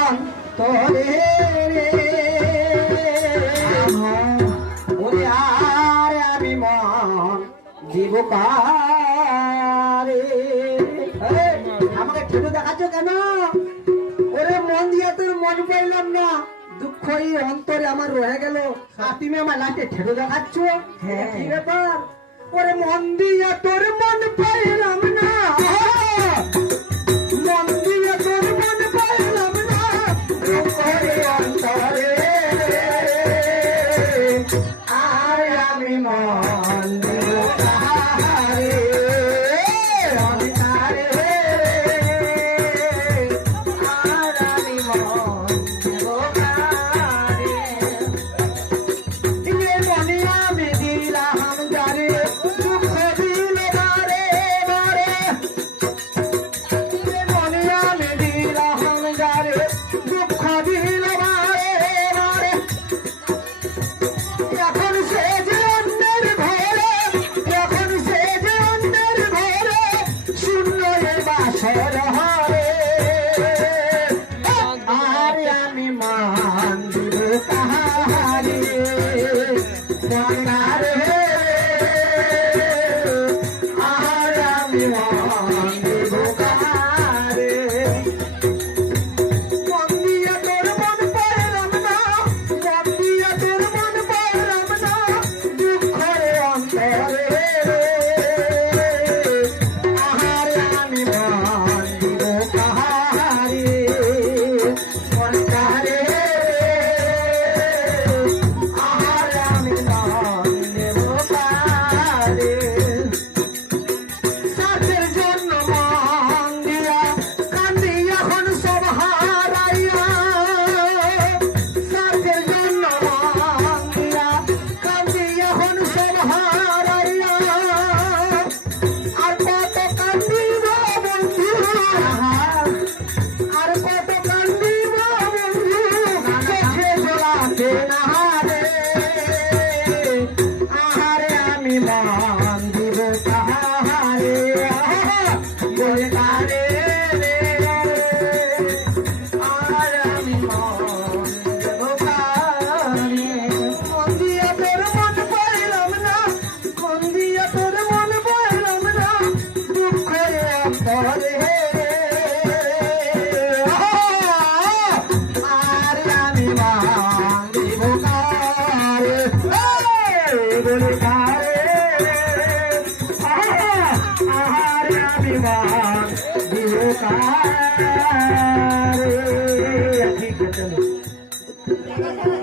অন্তরে ওরে আর আমি মন দিব কারে। আমাকে ঠেটো দেখাচ্ছ কেন? ওরে মন দিয়ে তোর মন পাইলাম না, দুঃখ এই অন্তরে আমার রয়ে গেল, আর তুমি আমার লাটে ঠেটো দেখাচ্ছ। কি ব্যাপার? ওরে মন দিয়ে তোর মন পাইলাম না, মন দিয়ে তোর মন পাইলাম না, দুঃখের অন্তরে আর আমি মন দিব কারে। ठीक है चलो।